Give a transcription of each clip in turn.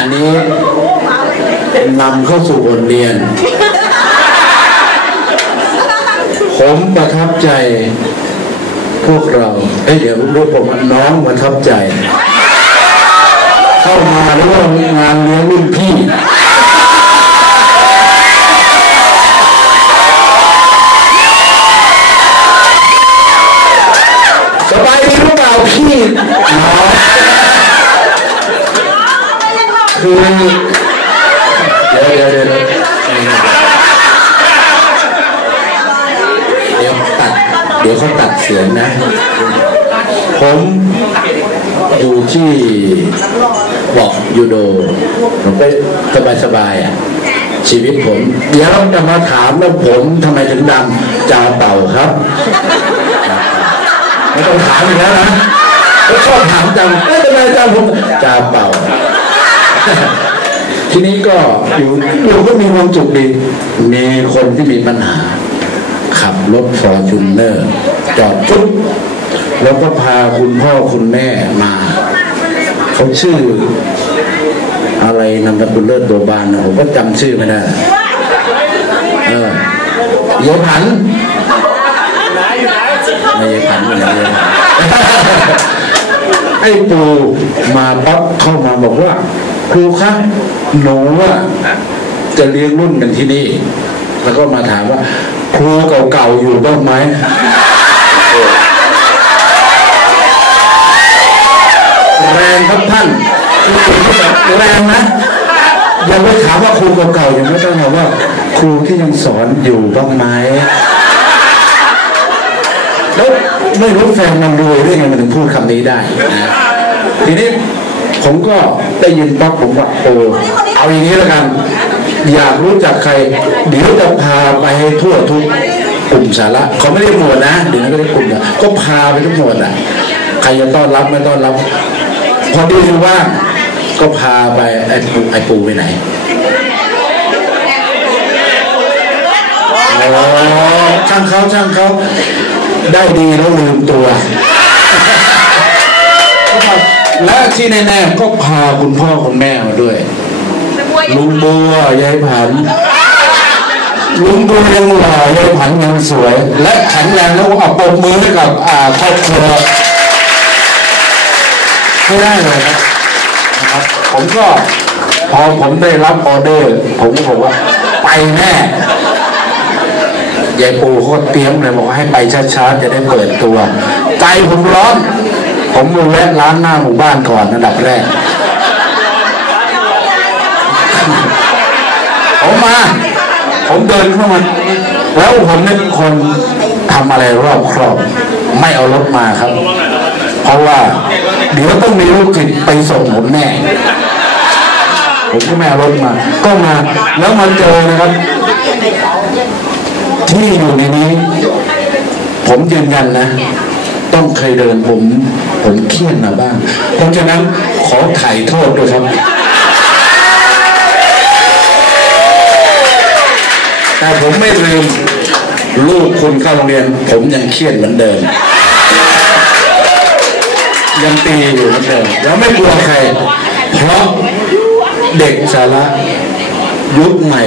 อันนี้นำเข้าสู่บทเรียน ผมประทับใจพวกเราเอ้ยเดี๋ยวรูปผมน้องประทับใจ เข้ามาร่วมงานเลี้ยงรุ่นพี่ สบายดีหรือเปล่าพี่น้อง คือ เดี๋ยวเดี๋ยวเดี๋ยวเดี๋ยวตัด เดี๋ยวเขาตัดเสียงนะ ผมอยู่ที่บอกยูโด ผมก็สบายสบายอะ ชีวิตผม เดี๋ยวจะมาถามว่าผมทำไมถึงดำจาเต่าครับ ไม่ต้องถามอีกแล้วนะเขาชอบถามจังไม่เป็นไรจังผมจาเป่า ทีนี้ก็อยู่เราก็มีความสุขดี มีคนที่มีปัญหา ขับรถฟอร์จูเนอร์จอดปุ๊บแล้วก็พาคุณพ่อคุณแม่มาเขาชื่อ อะไรนามสกุลเลิศตัวบานนะผมก็จำชื่อไม่ได้เออเยผันไม่ใช่ขันไรเลยไอ้ปูมาปั๊บเข้ามาบอกว่า ครูครับหนูว่าจะเลี้ยงรุ่นกันที่นี่ แล้วก็มาถามว่า ครูเก่าๆอยู่บ้างไหมแรงครับท่านแรงนะอย่าไปถามว่าครูเก่าๆอย่างไม่ต้องถามว่า ครูที่ยังสอนอยู่บ้างไหมแล้วไม่รู้แฟนมันรวยได้ไงมันถึงพูดคำนี้ได้นะทีนี้ ผมก็ได้ยินปั๊บผมว่าโอ้เอาอย่างนี้แล้วกัน อยากรู้จักใคร เดี๋ยวจะพาไปให้ทั่วทุกกลุ่มสาระเขาไม่ได้หมวดนะเดี๋ยวนั้นก็ได้กลุ่มนะก็พาไปทุกหมวดอะใครจะต้อนรับไม่ต้อนรับ พอดีว่างก็พาไปไอ้ปูไอ้ปูไปไหนอ๋อช่างเขาช่างเขาได้ดีแล้วลืมตัว และที่แน่ๆก็พาคุณพ่อคุณแม่มาด้วย ลุงบัวยายผันลุงบัวยังหล่อยายผันยังสวย และแข็งแรงแล้วเอาปรบมือให้กับอ่าครอบครัวไม่ได้เลยครับนะครับ ผมก็พอผมได้รับออเดอร์ ผมก็บอกว่า ไปแน่ยายปูเขาก็เตรียมเลยบอกว่าให้ไปช้าๆจะได้เปิดตัว ใจผมร้อน ผมมาแวะร้านหน้าหมู่บ้านก่อนอันดับแรก ผมมา ผมเดินเข้ามา แล้วผมเนี่ยเป็นคนทำอะไรรอบครอบ ไม่เอารถมาครับ เพราะว่า เดี๋ยวต้องมีลูกจิตไปส่งผมแน่ ผมก็ไม่เอารถมา ก็มา แล้วมาเจอนะครับ ที่อยู่ในนี้ ผมยืนยันนะ ต้องเคยเดินผม ผมเครียดมาบ้าง เพราะฉะนั้นขอไถ่โทษด้วยครับ แต่ผมไม่ลืม ลูกคุณเข้าโรงเรียน ผมยังเครียดเหมือนเดิม ยังตีอยู่เหมือนเดิมแล้วไม่กลัวใคร เพราะเด็กสาระยุคใหม่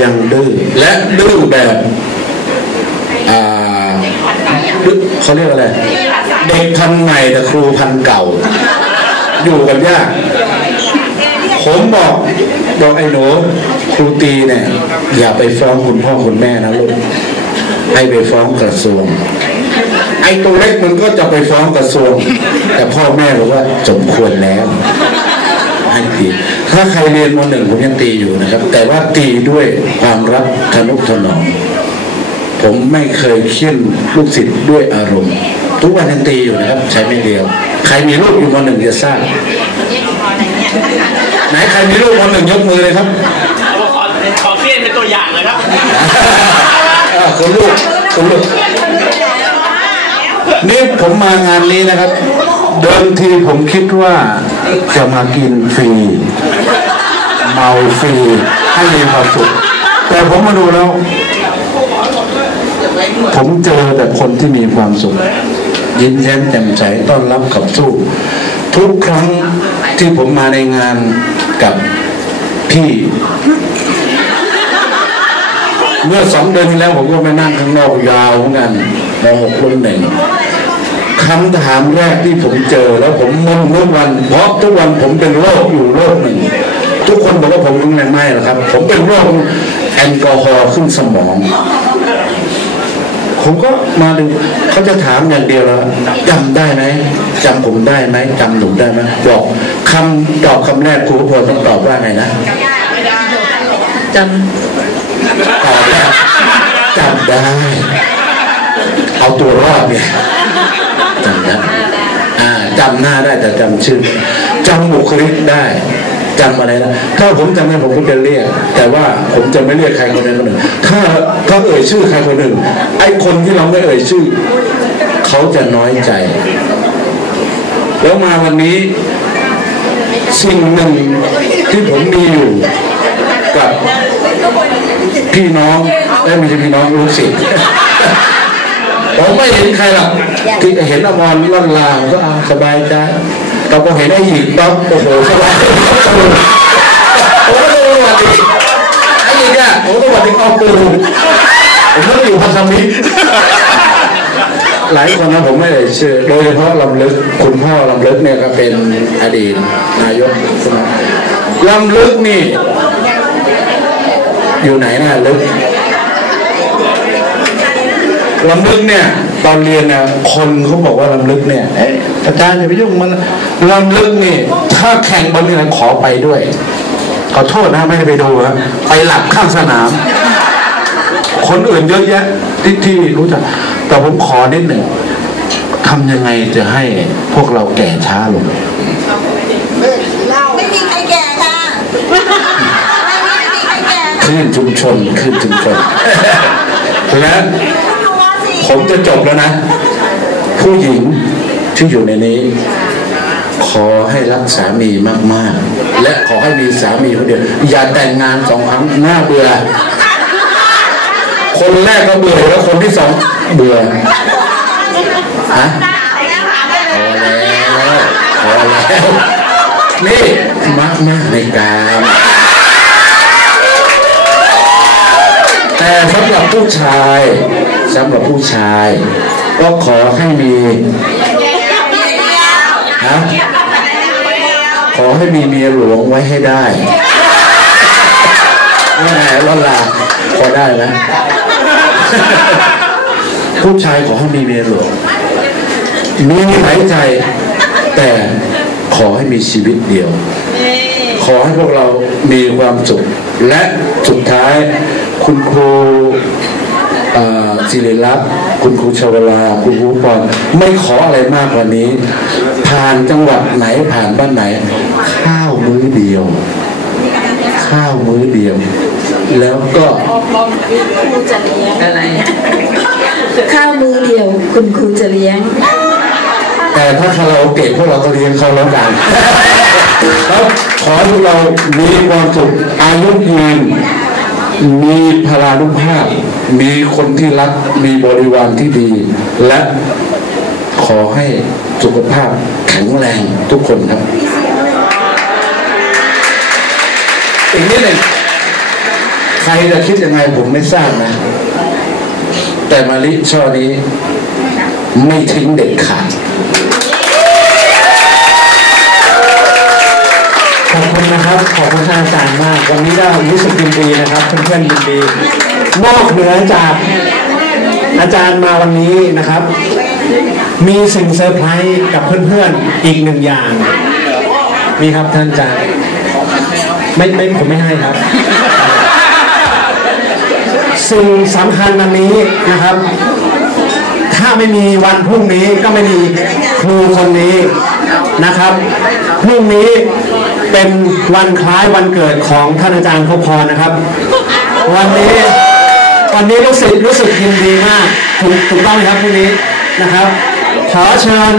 ยังดื้อและดื้อแบบอ่าดื้อ เขาเรียกอะไร เด็กพันใหม่แต่ครูพันเก่า อยู่กันยากผมบอกบอกไอ้หนูครูตีเนี่ยอย่าไปฟ้องคุณพ่อคุณแม่นะลูกให้ไปฟ้องกระทรวง ไอ้ตัวเล็กมันก็จะไปฟ้องกระทรวง แต่พ่อแม่บอกว่าสมควรแล้วให้ตีถ้าใครเรียนมหนึ่งผมยังตีอยู่นะครับ แต่ว่าตีด้วยความรักทนุถนอม ผมไม่เคยเคี่ยนลูกศิษย์ด้วยอารมณ์ ทุกวันยังตีอยู่นะครับ ใช้ไม่เดียว ใครมีลูกอยู่มหนึ่งจะทราบไหนใครมีลูกมหนึ่งยกมือเลยครับขอขอเครียดเป็นตัวอย่างนะครับอ่าคุณลูกคุณลูกนี่ผมมางานนี้นะครับ เดิมทีผมคิดว่าจะมากินฟรีเมาฟรีให้มีความสุขแต่ผมมาดูแล้ว ผมเจอแต่คนที่มีความสุขยิ้มแย้มแจ่มใสต้อนรับขับสู้ ทุกครั้งที่ผมมาในงานกับพี่ เมื่อสองเดือนที่แล้วผมก็ไปนั่งข้างนอกยาวเหมือนกันมหกรุ่นหนึ่งคำถามแรกที่ผมเจอแล้วผมมึนทุกวัน เพราะทุกวันผมเป็นโรคอยู่โรคหนึ่ง ทุกคนบอกว่าผมรุนแรงไม่หรอกครับ ผมเป็นโรคแอลกอฮอล์ขึ้นสมอง ผมก็มาดูเขาจะถามอย่างเดียวแล้วจำได้ไหมจำผมได้ไหมจำหนูได้ไหมบอกคำตอบคำแรกครูพลต้องตอบว่าไงนะจตอบแล้วจำได้ เอาตัวรอดเนี่ยจำได้อ่าจำหน้าได้แต่จำชื่อจำบุคลิกได้ จำอะไรนะถ้าผมจำได้ผมก็จะเรียก แต่ว่าผมจะไม่เรียกใครคนใดคนหนึ่ง ถ้าถ้าเอ่ยชื่อใครคนหนึ่ง ไอ้คนที่เราไม่เอ่ยชื่อ เขาจะน้อยใจ แล้วมาวันนี้ สิ่งหนึ่งที่ผมมีอยู่กับพี่น้องเอ้ไม่ใช่พี่น้องรู้สิผมไม่เห็นใครหรอกที่เห็นอมรล่อนลางก็สบายใจ เราก็เห็นไอ้หญิงปั๊บโอ้โหสบายผมก็เลยสวัสดีไอ้หญิงอะผมก็สวัสดีเอาปูผมก็อยู่พันธมิตรหลายคนนะผมไม่ได้เชื่อ โดยเฉพาะลำลึกคุณพ่อลำลึกเนี่ยก็เป็นอดีตนายกสมัยลำลึกนี่ อยู่ไหนนะลึกลำลึกเนี่ย ตอนเรียนน่ะคนเขาบอกว่าลำลึกเนี่ย อาจารย์อย่าไปยุ่งมันลำลึกนี่ ถ้าแข่งบอลนี่นะขอไปด้วย ขอโทษนะไม่ได้ไปดูครับไปหลับข้างสนาม คนอื่นเยอะแยะที่ที่รู้จัก แต่ผมขอนิดหนึ่งทำยังไงจะให้พวกเราแก่ช้าลงไม่มีใครแก่ค่ะไม่มีใครแก่ค่ะคลื่นชุมชนคลื่นชุมชนและดูว่าสิผมจะจบแล้วนะ ผู้หญิง ที่อยู่ในนี้ ขอให้รักสามีมากๆ และขอให้มีสามีคนเดียวอย่าแต่งงานสองครั้งหน่าเบื่อ คนแรกก็เบื่อแล้วคนที่สองเบื่อฮะพอแล้วพอแล้วนี่มากมากในการแต่สำหรับผู้ชายสำหรับผู้ชาย ก็ขอให้มี ฮะขอให้มีเมียหลวงไว้ให้ได้ว่าไงล่ะล่ะพอได้ไหมผู้ชายขอให้มีเมียหลวง มีหลายใจ แต่ขอให้มีชีวิตเดียว ขอให้พวกเรามีความสุข และสุดท้ายคุณครูเอ่อศิริลักษณ์คุณครูชวลา คุณครูปอนไม่ขออะไรมากกว่านี้ ผ่านจังหวัดไหนผ่านบ้านไหน ข้าวมื้อเดียว ข้าวมื้อเดียว แล้วก็ำครูจะเลี้ยงอะไร ข้าวมือเดียว คุณครูจะเลี้ยง แต่ถ้าคาราโอเกะพวกเราก็เลี้ยงเขาแล้วกันครับขอให้พวกเรามีความสุขอายุยืนมีพลานุภาพ มีคนที่รัก มีบริวารที่ดี และ ขอให้สุขภาพแข็งแรงทุกคนครับอีกนิดหนึ่งใครจะคิดยังไงผมไม่ทราบนะ แต่มาลิช่อนี้ ไม่ทิ้งเด็ดขาดขอบคุณนะครับ ขอบคุณท่านอาจารย์มาก วันนี้ก็รู้สึกยินดีนะครับเพื่อนๆยินดี นอกเหนือจากอาจารย์มาวันนี้นะครับ มีสิ่งเซอร์ไพรส์กับเพื่อนๆอีกหนึ่งอย่าง มีครับท่านอาจารย์ไม่ไม่ผมไม่ให้ครับ สิ่งสำคัญวันนี้นะครับ ถ้าไม่มีวันพรุ่งนี้ก็ไม่มีครูคนนี้นะครับพรุ่งนี้เป็นวันคล้ายวันเกิดของท่านอาจารย์พพรนะครับ วันนี้วันนี้รู้สึกรู้สึกยินดีมากถูกถูกต้องไหมครับพรุ่งนี้นะครับ ขอเชิญ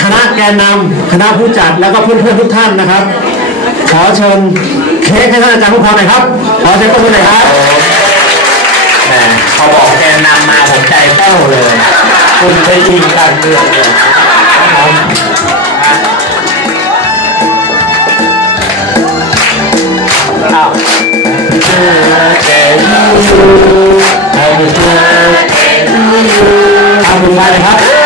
คณะแกนนำคณะผู้จัดแล้วก็เพื่อนๆทุกท่านนะครับ ขอเชิญเค้กให้ท่านอาจารย์พพรหน่อยครับ ขอเชิญพวกคุณหน่อยครับแหมพอบอกแกนำมาผมใจแป้วเลย คุณไปยิงกันเรื่องเลยครับอ้าว Happy birthday to you ทำบุญมาเลยครับ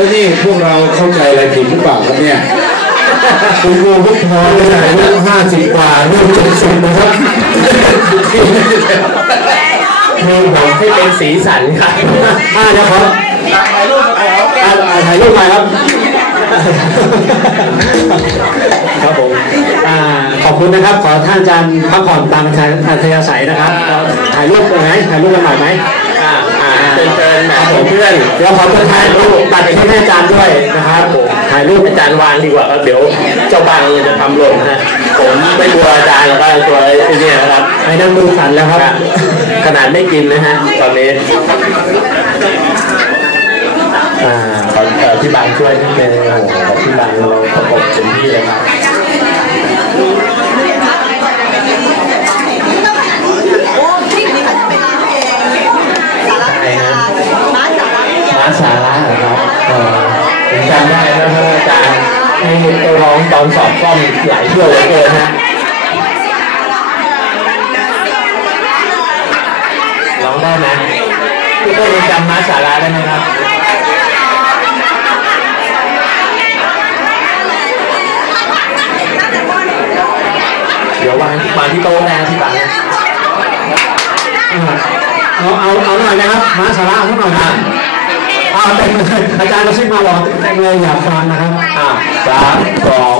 เอ้ยนี่พวกเราเข้าใจอะไรผิดหรือเปล่าครับเนี่ยคุณครูพุทธรเนี่ยอายุห้าสิบกว่าเริ่มเจ็ดสิบนะครับคือผมให้เป็นสีสันครับอ่าเดี๋ยวขอถ่ายรูปถ่ายรูปมาครับครับผมอ่าขอบคุณนะครับ ขอท่านอาจารย์พักผ่อนตามอัธยาศัยนะครับ ถ่ายรูปไหมถ่ายรูปกันหน่อยไหม อ่าอ่าเชิญเชิญแหมผมเพื่อนเดี๋ยวขอตัวถ่ายรูปตัดให้อาจารย์ด้วยนะครับถ่ายรูปอาจารย์วางดีกว่าครับเดี๋ยวเจ้าบังจะทำหล่นฮะผมไม่กลัวอาจารย์หรอกครับกลัวไอ้เนี่ยนะครับไอ้นั่งมือสั่นแล้วครับ ขนาดไม่กินนะฮะตอนนี้อ่าขอเอ่อพี่บางช่วยนิดนึงโอ้โหพี่บางเราประกบเต็มที่เลยครับ โอ้ที่นี่เขาจะเป็นร้านเพลงสารคดีร้านสารคดี ม้า สาระเหรอครับเออผมจำได้นะครับอาจารย์ให้ไปร้องตอนสอบกล้องหลายเที่ยวเหลือเกินฮะร้องได้ไหมพี่ต้นยังจำม้าสาระได้ไหมครับเดี๋ยววางวางที่โต๊ะนะที่บังนเอาเอาเอาหน่อยนะครับมาสาระเอาหน่อยนะ เอาเต็มเลยอาจารย์ก็ซิกมาบอกเต็มเลยอยากฟังนะครับอะสามสอง